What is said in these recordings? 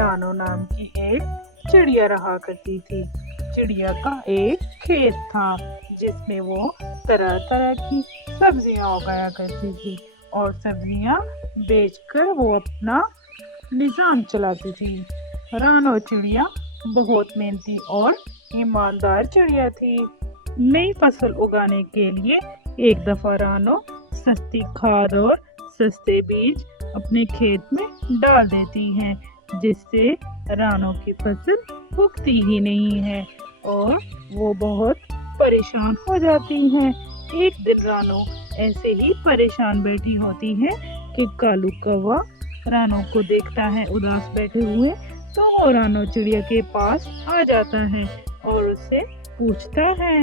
रानो नाम की एक चिड़िया रहा करती थी। चिड़िया का एक खेत था जिसमें वो तरह तरह की सब्जियां उगाया करती थी और सब्जियां बेचकर वो अपना निजाम चलाती थी। रानो चिड़िया बहुत मेहनती और ईमानदार चिड़िया थी। नई फसल उगाने के लिए एक दफा रानो सस्ती खाद और सस्ते बीज अपने खेत में डाल देती है, जिससे रानो की फसल उगती ही नहीं है और वो बहुत परेशान हो जाती है। एक दिन रानो ऐसे ही परेशान बैठी होती है कि कालू कौवा रानो को देखता है उदास बैठे हुए, तो वो रानो चिड़िया के पास आ जाता है और उससे पूछता है,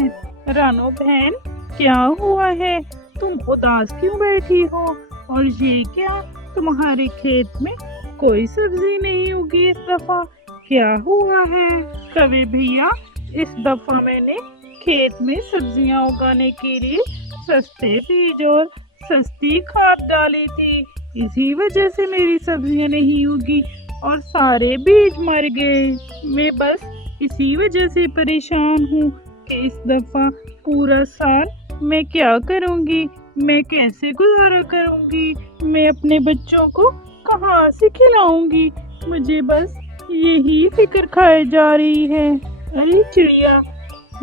रानो बहन क्या हुआ है, तुम उदास क्यों बैठी हो और ये क्या तुम्हारे खेत में कोई सब्जी नहीं उगी इस दफा, क्या हुआ है? कवि भैया, इस दफा मैंने खेत में सब्जियां उगाने के लिए सस्ते बीज और सस्ती खाद डाली थी, इसी वजह से मेरी सब्जियां नहीं उगी और सारे बीज मर गए। मैं बस इसी वजह से परेशान हूँ कि इस दफा पूरा साल मैं क्या करूँगी, मैं कैसे गुजारा करूँगी, मैं अपने बच्चों को कहाँ से खिलाऊंगी, मुझे बस यही फिक्र खाए जा रही है। अरे चिड़िया,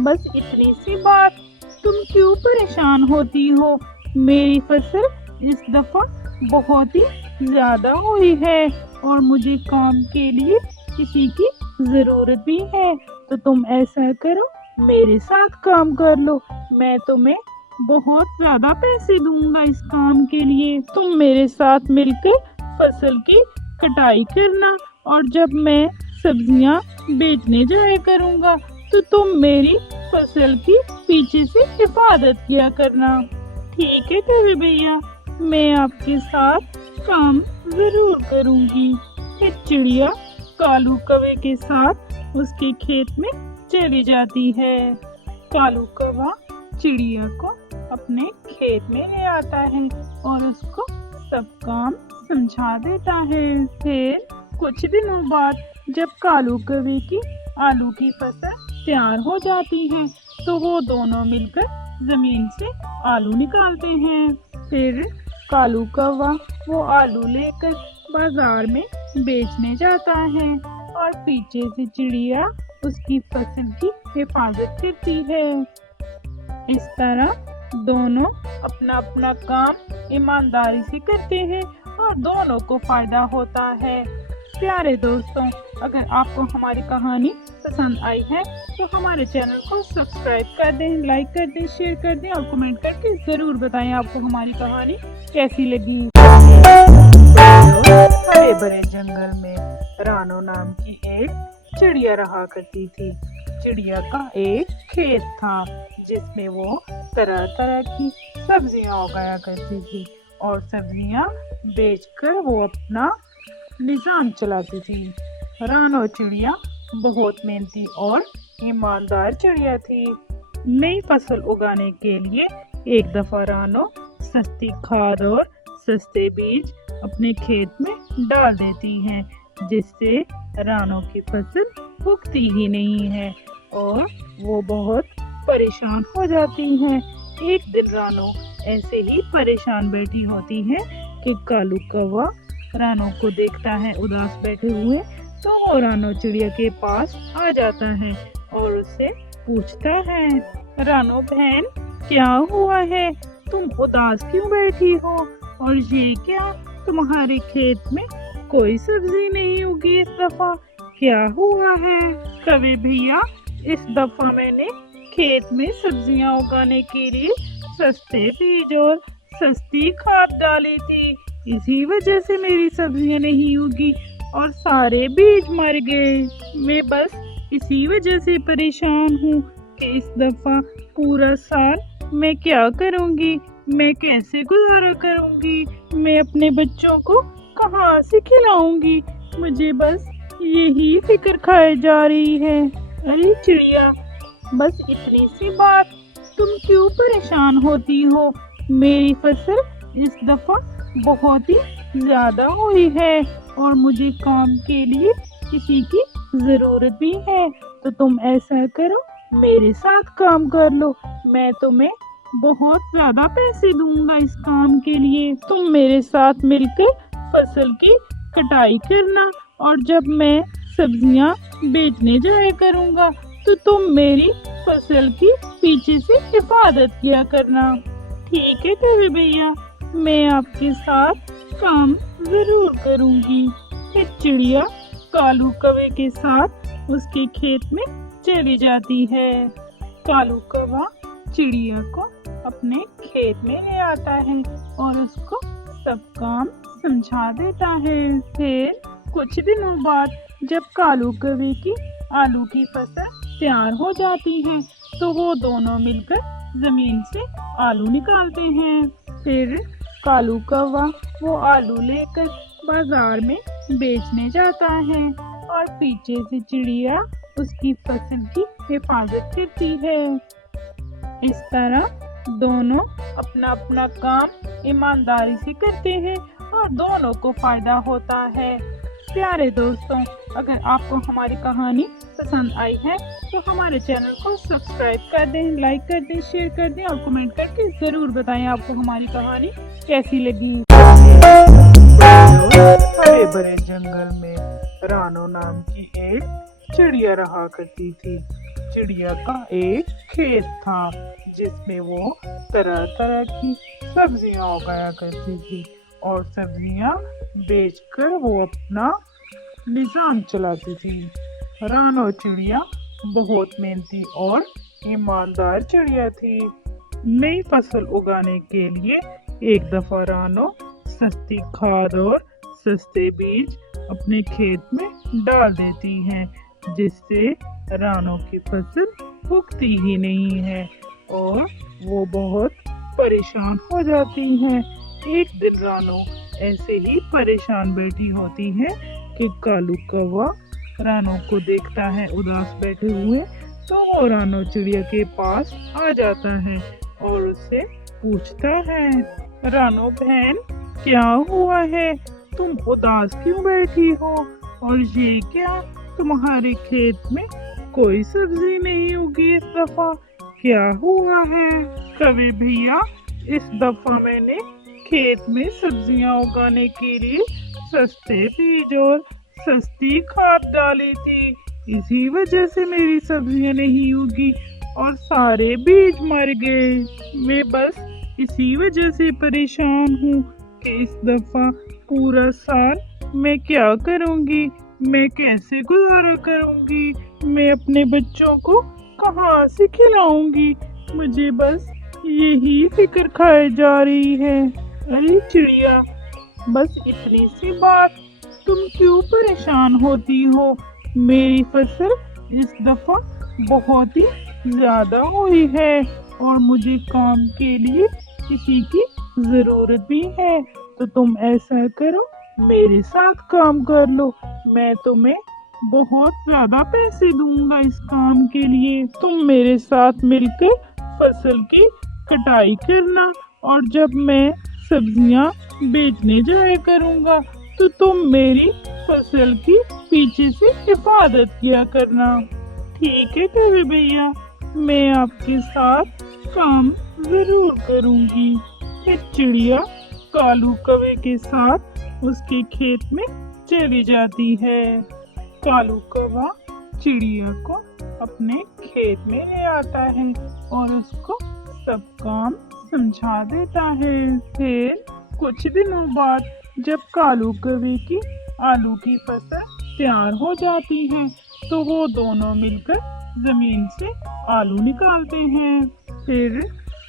बस इतनी सी बात, तुम क्यों परेशान होती हो? मेरी फसल इस दफा बहुत ही ज्यादा हुई है और मुझे काम के लिए किसी की जरूरत भी है, तो तुम ऐसा करो, मेरे साथ काम कर लो, मैं तुम्हें बहुत ज्यादा पैसे दूंगा इस काम के लिए। तुम मेरे साथ मिलकर फसल की कटाई करना और जब मैं सब्जियां बेचने जाया करूंगा तो तुम मेरी फसल की पीछे से हिफाजत किया करना। ठीक है कवि भैया, मैं आपके साथ काम जरूर करूंगी। फिर चिड़िया कालू कौवे के साथ उसके खेत में चली जाती है। कालू कौवा चिड़िया को अपने खेत में ले आता है और उसको सब काम समझा देता है। फिर कुछ दिनों बाद जब कालू कौवे की आलू की फसल तैयार हो जाती है तो वो दोनों मिलकर जमीन से आलू निकालते हैं। फिर कालू कौवा वो आलू लेकर बाजार में बेचने जाता है और पीछे से चिड़िया उसकी फसल की हिफाजत करती है। इस तरह दोनों अपना अपना काम ईमानदारी से करते हैं और दोनों को फायदा होता है। प्यारे दोस्तों, अगर आपको हमारी कहानी पसंद आई है तो हमारे चैनल को सब्सक्राइब कर दें, लाइक कर दें, शेयर कर दें और कमेंट करके जरूर बताएं आपको हमारी कहानी कैसी लगी। हरे भरे जंगल में रानो नाम की एक चिड़िया रहा करती थी। चिड़िया का एक खेत था जिसमें वो तरह तरह की सब्जियां उगाया करती थी और सब्जियां बेचकर वो अपना निजाम चलाती थी। रानो चिड़िया बहुत मेहनती और ईमानदार चिड़िया थी। नई फसल उगाने के लिए एक दफा रानो सस्ती खाद और सस्ते बीज अपने खेत में डाल देती है, जिससे रानो की फसल उगती ही नहीं है और वो बहुत परेशान हो जाती है। एक दिन रानो ऐसे ही परेशान बैठी होती है कि कालू कौवा रानो को देखता है उदास बैठे हुए, तो वो रानो चिड़िया के पास आ जाता है और उससे पूछता है, रानो बहन क्या हुआ है, तुम उदास क्यों बैठी हो और ये क्या तुम्हारे खेत में कोई सब्जी नहीं उगी इस दफा, क्या हुआ है? कवि भैया, इस दफा मैंने खेत में सब्जियां उगाने के लिए सस्ते बीज और सस्ती खाद डाली थी, इसी वजह से मेरी सब्जियां नहीं उगी और सारे बीज मर गए। मैं बस इसी वजह से परेशान हूँ कि इस दफा पूरा साल मैं क्या करूँगी, मैं कैसे गुजारा करूँगी, मैं अपने बच्चों को कहाँ से खिलाऊंगी, मुझे बस यही फिक्र खाए जा रही है। अरे चिड़िया, बस इतनी सी बात, तुम क्यों परेशान होती हो? मेरी फसल इस दफा बहुत ही ज्यादा हुई है और मुझे काम के लिए किसी की जरूरत भी है तो तुम ऐसा करो, मेरे साथ काम कर लो। मैं तुम्हें बहुत ज्यादा पैसे दूंगा इस काम के लिए। तुम मेरे साथ मिलकर फसल की कटाई करना, और जब मैं सब्जियां बेचने जाया करूंगा तो तुम मेरी फसल की पीछे से हिफाजत किया करना। ठीक है कवि भैया, मैं आपके साथ काम जरूर करूंगी। फिर चिड़िया कालू कौवे के साथ उसके खेत में चली जाती है। कालू कौवा चिड़िया को अपने खेत में ले आता है और उसको सब काम समझा देता है। फिर कुछ दिनों बाद जब कालू कौवे की आलू की फसल तैयार हो जाती है तो वो दोनों मिलकर जमीन से आलू निकालते हैं। फिर कालू कौवा वो आलू लेकर बाजार में बेचने जाता है और पीछे से चिड़िया उसकी फसल की हिफाजत करती है। इस तरह दोनों अपना अपना काम ईमानदारी से करते हैं और दोनों को फायदा होता है। प्यारे दोस्तों, अगर आपको हमारी कहानी पसंद आई है तो हमारे चैनल को सब्सक्राइब कर दें, लाइक कर दें, शेयर कर दें और कमेंट करके जरूर बताएं आपको हमारी कहानी कैसी लगी। हरे भरे जंगल में रानो नाम की एक चिड़िया रहा करती थी। चिड़िया का एक खेत था जिसमें वो तरह तरह की सब्जियां उगाया करती थी और सब्जियां बेचकर वो अपना निजाम चलाती थी। रानो चिड़िया बहुत मेहनती और ईमानदार चिड़िया थी। नई फसल उगाने के लिए एक दफा रानो सस्ती खाद और सस्ते बीज अपने खेत में डाल देती है, जिससे रानो की फसल उगती ही नहीं है और वो बहुत परेशान हो जाती है। एक दिन रानो ऐसे ही परेशान बैठी होती है कि कालू कौवा रानो को देखता है उदास बैठे हुए, तो वो रानो चिड़िया के पास आ जाता है और उससे पूछता है, रानो बहन क्या हुआ है, तुम उदास क्यों बैठी हो, और ये क्या तुम्हारे खेत में कोई सब्जी नहीं उगी इस दफा, क्या हुआ है? कवि भैया, इस दफा मैंने खेत में सब्जियां उगाने के लिए सस्ते बीज और सस्ती खाद डाली थी, इसी वजह से मेरी सब्जियां नहीं उगी और सारे बीज मर गए। मैं बस इसी वजह से परेशान हूँ कि इस दफा पूरा साल मैं क्या करूँगी, मैं कैसे गुजारा करूँगी, मैं अपने बच्चों को कहाँ से खिलाऊंगी, मुझे बस यही फिक्र खाए जा रही है। अरे चिड़िया, बस इतनी सी बात, तुम क्यों परेशान होती हो? मेरी फसल इस दफा बहुत ही ज्यादा हुई है और मुझे काम के लिए किसी की जरूरत भी है, तो तुम ऐसा करो, मेरे साथ काम कर लो। मैं तुम्हें बहुत ज्यादा पैसे दूंगा इस काम के लिए। तुम मेरे साथ मिलकर फसल की कटाई करना, और जब मैं सब्जियां बेचने जाया करूंगा तो तुम मेरी फसल की पीछे से हिफाजत किया करना। ठीक है कवि भैया, मैं आपके साथ काम जरूर करूंगी। फिर चिड़िया कालू कौवे के साथ उसके खेत में चली जाती है। कालू कौवा चिड़िया को अपने खेत में ले आता है और उसको सब काम समझा देता है। फिर कुछ दिनों बाद जब कालू कौवे की आलू की फसल तैयार हो जाती है तो वो दोनों मिलकर जमीन से आलू निकालते हैं। फिर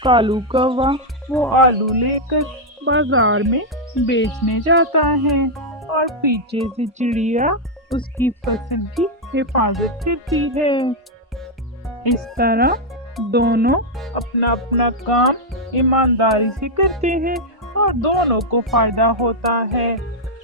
कालू कौवा वो आलू लेकर बाजार में बेचने जाता है और पीछे से चिड़िया उसकी फसल की हिफाजत करती है। इस तरह दोनों अपना अपना काम ईमानदारी से करते हैं और दोनों को फायदा होता है।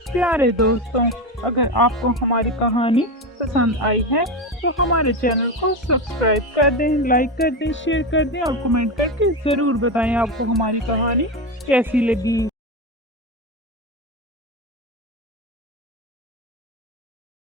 प्यारे दोस्तों, अगर आपको हमारी कहानी पसंद आई है तो हमारे चैनल को सब्सक्राइब कर दें, लाइक कर दें, शेयर कर दें और कमेंट करके जरूर बताएं आपको हमारी कहानी कैसी लगी।